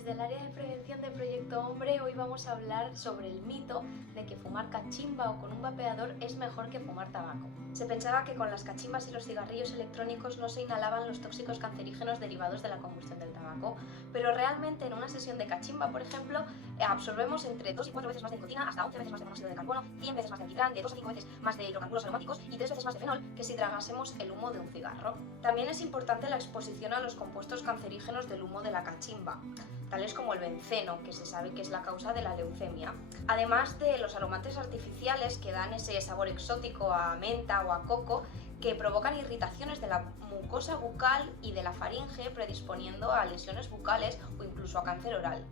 Desde el área de prevención de Proyecto Hombre, hoy vamos a hablar sobre el mito de que fumar cachimba o con un vapeador es mejor que fumar tabaco. Se pensaba que con las cachimbas y los cigarrillos electrónicos no se inhalaban los tóxicos cancerígenos derivados de la combustión del tabaco, pero realmente en una sesión de cachimba, por ejemplo, absorbemos entre 2 y 4 veces más de nicotina, hasta 11 veces más de monóxido de carbono, 100 veces más de alquitrán, de 2 a 5 veces más de hidrocarburos aromáticos y 3 veces más de fenol que si tragásemos el humo de un cigarro. También es importante la exposición a los compuestos cancerígenos del humo de la cachimba, tales como el benceno, que se sabe que es la causa de la leucemia, además de los aromantes artificiales que dan ese sabor exótico a menta o a coco, que provocan irritaciones de la mucosa bucal y de la faringe, predisponiendo a lesiones bucales o incluso a cáncer oral.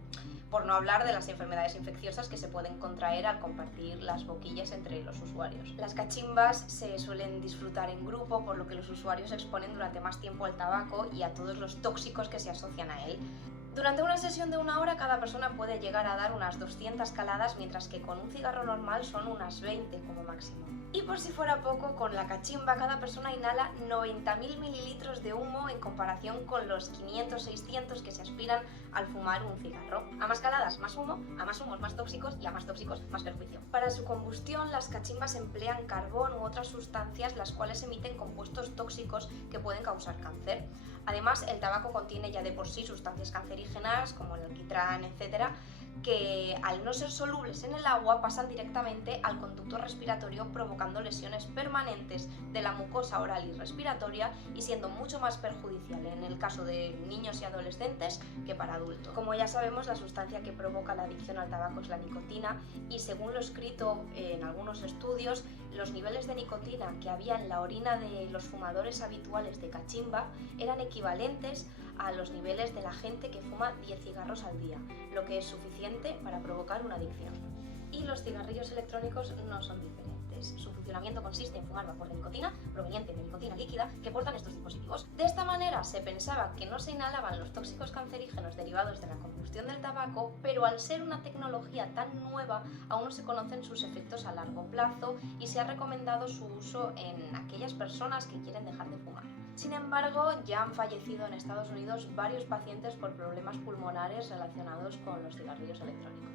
Por no hablar de las enfermedades infecciosas que se pueden contraer al compartir las boquillas entre los usuarios. Las cachimbas se suelen disfrutar en grupo, por lo que los usuarios exponen durante más tiempo al tabaco y a todos los tóxicos que se asocian a él. Durante una sesión de 1 hora, cada persona puede llegar a dar unas 200 caladas, mientras que con un cigarro normal son unas 20 como máximo. Y por si fuera poco, con la cachimba cada persona inhala 90.000 mililitros de humo en comparación con los 500-600 que se aspiran al fumar un cigarro. A más caladas, más humo, a más humos, más tóxicos y a más tóxicos, más perjuicio. Para su combustión, las cachimbas emplean carbón u otras sustancias las cuales emiten compuestos tóxicos que pueden causar cáncer. Además, el tabaco contiene ya de por sí sustancias cancerígenas como el alquitrán, etc., que al no ser solubles en el agua pasan directamente al conducto respiratorio, provocando lesiones permanentes de la mucosa oral y respiratoria y siendo mucho más perjudicial en el caso de niños y adolescentes que para adultos. Como ya sabemos, la sustancia que provoca la adicción al tabaco es la nicotina y según lo escrito en algunos estudios, los niveles de nicotina que había en la orina de los fumadores habituales de cachimba eran equivalentes a los niveles de la gente que fuma 10 cigarros al día, lo que es suficiente para provocar una adicción. Y los cigarrillos electrónicos no son diferentes. Su funcionamiento consiste en fumar vapor de nicotina proveniente de nicotina líquida que portan estos dispositivos. De esta manera se pensaba que no se inhalaban los tóxicos cancerígenos derivados de la combustión del tabaco, pero al ser una tecnología tan nueva aún no se conocen sus efectos a largo plazo y se ha recomendado su uso en aquellas personas que quieren dejar de fumar. Sin embargo, ya han fallecido en Estados Unidos varios pacientes por problemas pulmonares relacionados con los cigarrillos electrónicos.